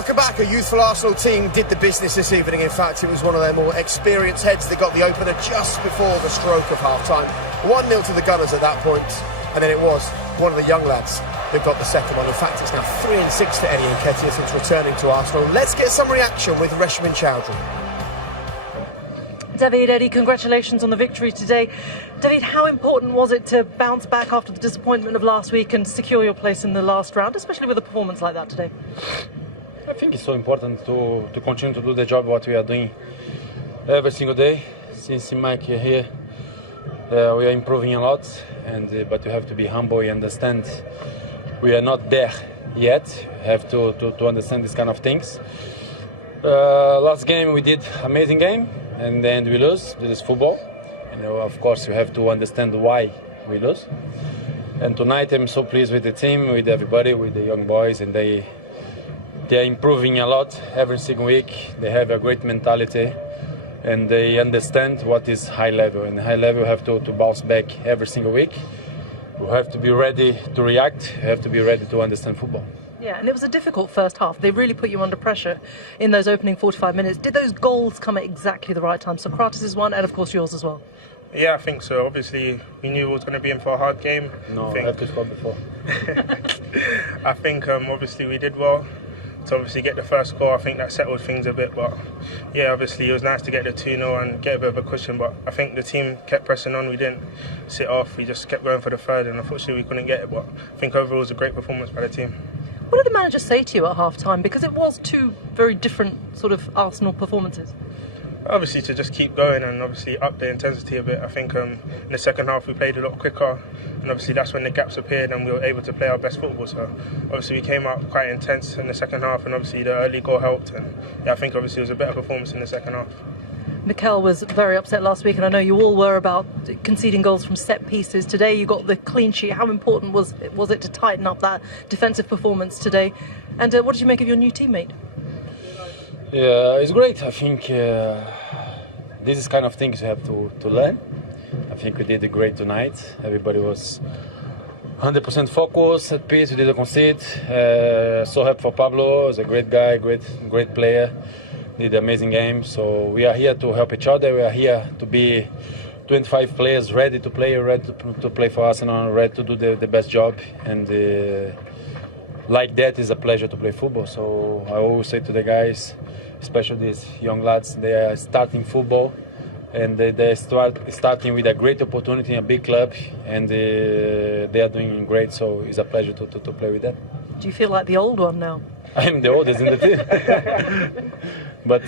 Welcome back. A youthful Arsenal team did the business this evening. In fact, it was one of their more experienced heads that got the opener just before the stroke of half-time. 1-0 to the Gunners at that point, and then it was one of the young lads who got the second one. In fact, it's now 3-6 for Eddie Nketiah since returning to Arsenal. Let's get some reaction with Reshmin Chowdhury. David, Eddie, congratulations on the victory today. David, how important was it to bounce back after the disappointment of last week and secure your place in the last round, especially with a performance like that today? I think it's so important to continue to do the job what we are doing every single day. Since Mike here, we are improving a lot, but we have to be humble and understand we are not there yet. We have to understand these kind of things. Last game we did amazing game, and then we lose. This is football. Of course, you have to understand why we lose. And tonight I'm so pleased with the team, with everybody, with the young boys, and they are improving a lot every single week. They have a great mentality, and they understand what is high level. And high level, you have to bounce back every single week. You have to be ready to react. You have to be ready to understand football. Yeah, and it was a difficult first half. They really put you under pressure in those opening 45 minutes. Did those goals come at exactly the right time? Socrates' one, and of course yours as well. Yeah, I think so. Obviously, we knew we was going to be in for a hard game. No, I have to score before. I think obviously we did well to obviously get the first score. I think that settled things a bit, but yeah, obviously it was nice to get the 2-0 and get a bit of a cushion, but I think the team kept pressing on. We didn't sit off. We just kept going for the third, and unfortunately we couldn't get it, but I think overall it was a great performance by the team. What did the manager say to you at half-time? Because it was two very different sort of Arsenal performances. Obviously to just keep going and obviously up the intensity a bit. I think in the second half we played a lot quicker, and obviously that's when the gaps appeared and we were able to play our best football. So obviously we came out quite intense in the second half, and obviously the early goal helped, and yeah, I think obviously it was a better performance in the second half. Mikel was very upset last week, and I know you all were, about conceding goals from set pieces. Today you got the clean sheet. How important was it to tighten up that defensive performance today? And what did you make of your new teammate? Yeah, it's great. I think this is kind of things you have to learn. I think we did great tonight. Everybody was 100% focused, at peace. We didn't concede. So happy for Pablo. He's a great guy, great player. Did an amazing game. So we are here to help each other. We are here to be 25 players ready to play for Arsenal, ready to do the best job. And like that, is a pleasure to play football. So I always say to the guys, especially these young lads, they are starting football, and they starting with a great opportunity in a big club, and they are doing great. So it's a pleasure to play with them. Do you feel like the old one now? I'm the oldest in the team. But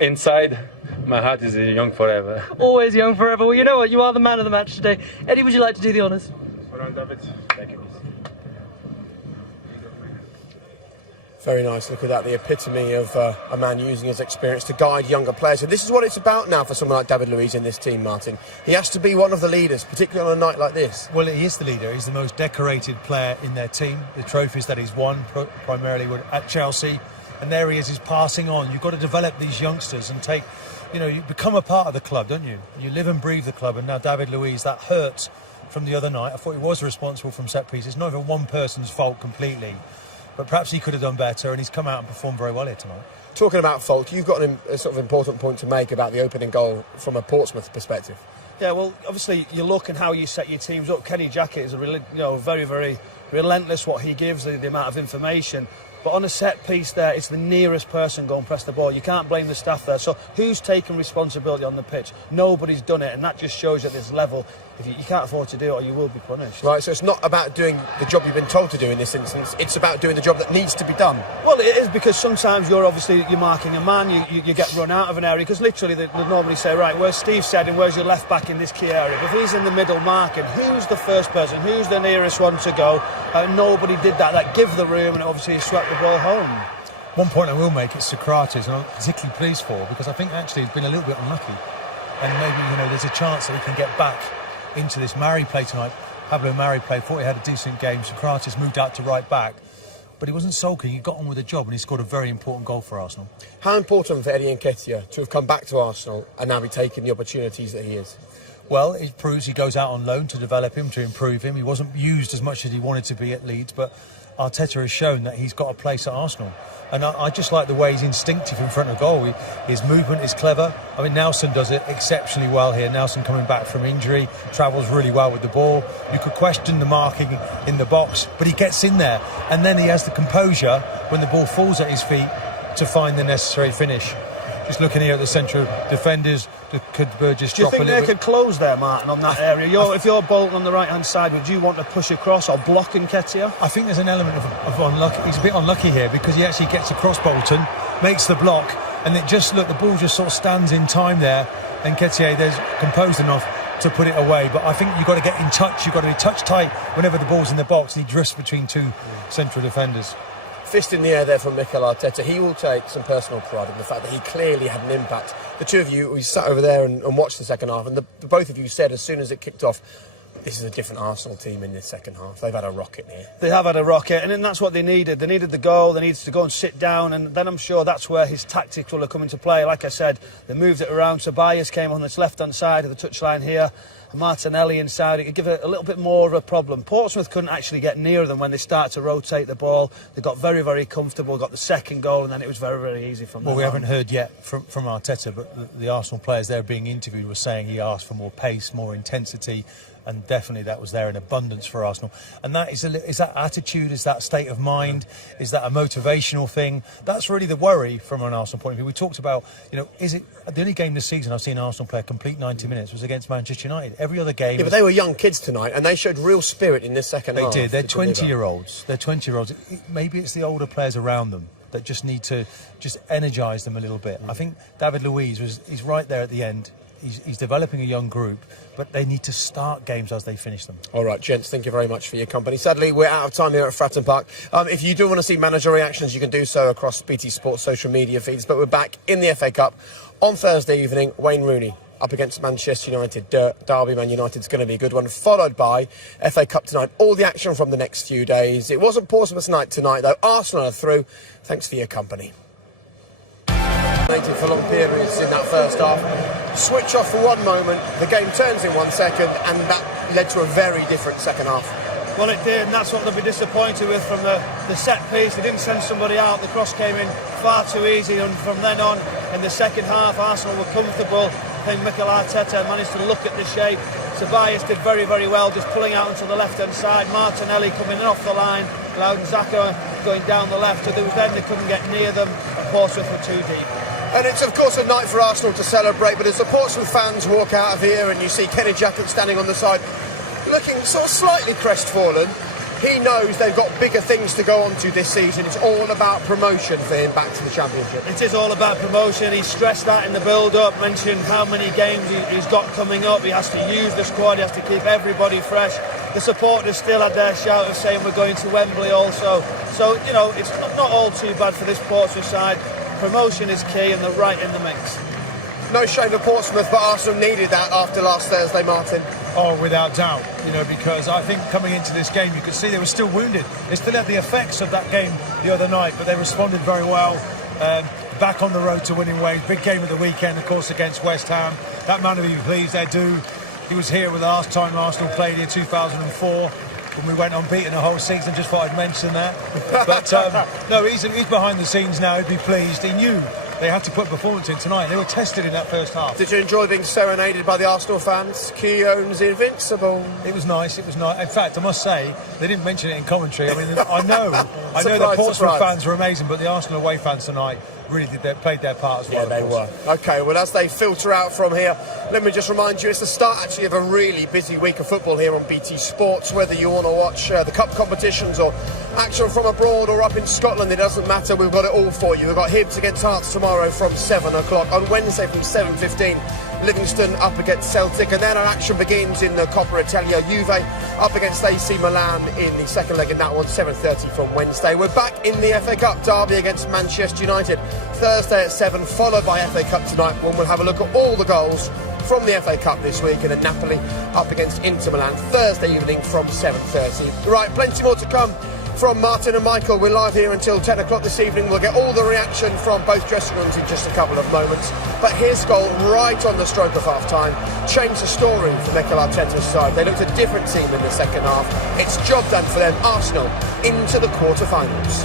inside, my heart is young forever. Always young forever. Well, you know what? You are the man of the match today. Eddie, would you like to do the honours? Well done, David. Thank you. Very nice. Look at that, the epitome of a man using his experience to guide younger players. And this is what it's about now for someone like David Luiz in this team, Martin. He has to be one of the leaders, particularly on a night like this. Well, he is the leader. He's the most decorated player in their team. The trophies that he's won primarily were at Chelsea. And there he is, he's passing on. You've got to develop these youngsters and you become a part of the club, don't you? You live and breathe the club. And now David Luiz, that hurts from the other night. I thought he was responsible from set pieces. It's not even one person's fault completely. But perhaps he could have done better, and he's come out and performed very well here tonight. Talking about fault, you've got a sort of important point to make about the opening goal from a Portsmouth perspective. Yeah, well, obviously you look at how you set your teams up. Kenny Jackett is very, very relentless what he gives, the amount of information. But on a set piece there, it's the nearest person going to press the ball. You can't blame the staff there. So who's taking responsibility on the pitch? Nobody's done it, and that just shows at this level, if you can't afford to do it, or you will be punished. Right, so it's not about doing the job you've been told to do in this instance. It's about doing the job that needs to be done. Well, it is, because sometimes you're marking a man, you get run out of an area, because literally they normally say, right, where's Steve said and where's your left back in this key area? But if he's in the middle marking, who's the first person? Who's the nearest one to go? Nobody did that. That give the room, and obviously he swept the ball home. One point I will make, it's Socrates, and I'm particularly pleased for, because I think actually he's been a little bit unlucky. And maybe, there's a chance that he can get back into this. Mari play tonight. Pablo Mari played, thought he had a decent game. Socrates moved out to right back, but he wasn't sulking. He got on with the job, and he scored a very important goal for Arsenal. How important for Eddie Nketiah to have come back to Arsenal and now be taking the opportunities that he is? Well, it proves he goes out on loan to develop him, to improve him. He wasn't used as much as he wanted to be at Leeds, but Arteta has shown that he's got a place at Arsenal. And I just like the way he's instinctive in front of goal. His movement is clever. I mean, Nelson does it exceptionally well here. Nelson coming back from injury, travels really well with the ball. You could question the marking in the box, but he gets in there. And then he has the composure when the ball falls at his feet to find the necessary finish. Just looking here at the central defenders, could Burgess Do you drop a think little they bit? could close there, Martin, on that area? If you're Bolton on the right-hand side, would you want to push across or block Nketiah? I think there's an element of unlucky. He's a bit unlucky here because he actually gets across Bolton, makes the block, and the ball just sort of stands in time there. And Nketiah there's composed enough to put it away. But I think you've got to get in touch. You've got to be touch tight whenever the ball's in the box, and he drifts between two central defenders. Fist in the air there from Mikel Arteta. He will take some personal pride in the fact that he clearly had an impact. The two of you, we sat over there and watched the second half, and the both of you said as soon as it kicked off, this is a different Arsenal team in this second half. They've had a rocket here. They have had a rocket, and then that's what they needed. They needed the goal, they needed to go and sit down, and then I'm sure that's where his tactics will have come into play. Like I said, they moved it around. Tobias came on this left-hand side of the touchline here. Martinelli inside, it could give it a little bit more of a problem. Portsmouth couldn't actually get near them when they started to rotate the ball. They got very, very comfortable, got the second goal, and then it was very, very easy from there. Well, we haven't heard yet from Arteta, but the Arsenal players there being interviewed were saying he asked for more pace, more intensity, and definitely that was there in abundance for Arsenal. And that is that attitude, is that state of mind, is that a motivational thing? That's really the worry from an Arsenal point of view. We talked about, is it the only game this season I've seen Arsenal play a complete 90 minutes was against Manchester United. Every other game... Yeah, but they were young kids tonight, and they showed real spirit in this second half. They did. They're 20-year-olds. Maybe it's the older players around them that just need to just energise them a little bit. I think David Luiz he's right there at the end. He's developing a young group, but they need to start games as they finish them. All right, gents, thank you very much for your company. Sadly, we're out of time here at Fratton Park. If you do want to see manager reactions, you can do so across BT Sports social media feeds. But we're back in the FA Cup on Thursday evening. Wayne Rooney up against Manchester United. Derby Man United's going to be a good one, followed by FA Cup tonight. All the action from the next few days. It wasn't Portsmouth's night tonight, though. Arsenal are through. Thanks for your company. For long periods in that first half. Switch off for one moment, the game turns in 1 second, and that led to a very different second half. Well, it did, and that's what they'll be disappointed with from the set piece. They didn't send somebody out, the cross came in far too easy, and from then on, in the second half, Arsenal were comfortable. I think Mikel Arteta managed to look at the shape. Tobias did very, very well, just pulling out onto the left-hand side. Martinelli coming in off the line, Loudon Zaka going down the left, so then they couldn't get near them, and Portsmouth were too deep. And it's, of course, a night for Arsenal to celebrate, but as the Portsmouth fans walk out of here and you see Kenny Jackett standing on the side, looking sort of slightly crestfallen, he knows they've got bigger things to go on to this season. It's all about promotion for him back to the Championship. It is all about promotion. He stressed that in the build-up, mentioned how many games he's got coming up. He has to use the squad, he has to keep everybody fresh. The supporters still had their shout of saying we're going to Wembley also. So, it's not all too bad for this Portsmouth side. Promotion is key, and they're right in the mix. No shame for Portsmouth, but Arsenal needed that after last Thursday, Martin. Oh, without doubt, because I think coming into this game, you could see they were still wounded. They still had the effects of that game the other night, but they responded very well. Back on the road to winning ways. Big game of the weekend, of course, against West Ham. That man will be pleased, Edu. He was here with the last time Arsenal played here, 2004. When we went unbeaten the whole season. Just thought I'd mention that. But no, he's behind the scenes now. He'd be pleased. He knew they had to put performance in tonight. They were tested in that first half. Did you enjoy being serenaded by the Arsenal fans? Keown's invincible. It was nice. It was nice. In fact, I must say, they didn't mention it in commentary. I mean, I know the Portsmouth fans were amazing, but the Arsenal away fans tonight really played their part as well. Yeah, they were. OK, well, as they filter out from here, let me just remind you, it's the start, actually, of a really busy week of football here on BT Sports. Whether you want to watch the cup competitions or action from abroad or up in Scotland, it doesn't matter. We've got it all for you. We've got Hibs against Hearts tomorrow from 7 o'clock. On Wednesday from 7:15, Livingston up against Celtic, and then our action begins in the Coppa Italia. Juve up against AC Milan in the second leg, and that one 7:30 from Wednesday. We're back in the FA Cup derby against Manchester United Thursday at 7, followed by FA Cup tonight, when we'll have a look at all the goals from the FA Cup this week, and then Napoli up against Inter Milan Thursday evening from 7:30. Right, plenty more to come from Martin and Michael. We're live here until 10 o'clock this evening. We'll get all the reaction from both dressing rooms in just a couple of moments. But his goal right on the stroke of half-time changed the story for Mikel Arteta's side. They looked a different team in the second half. It's job done for them. Arsenal into the quarter-finals.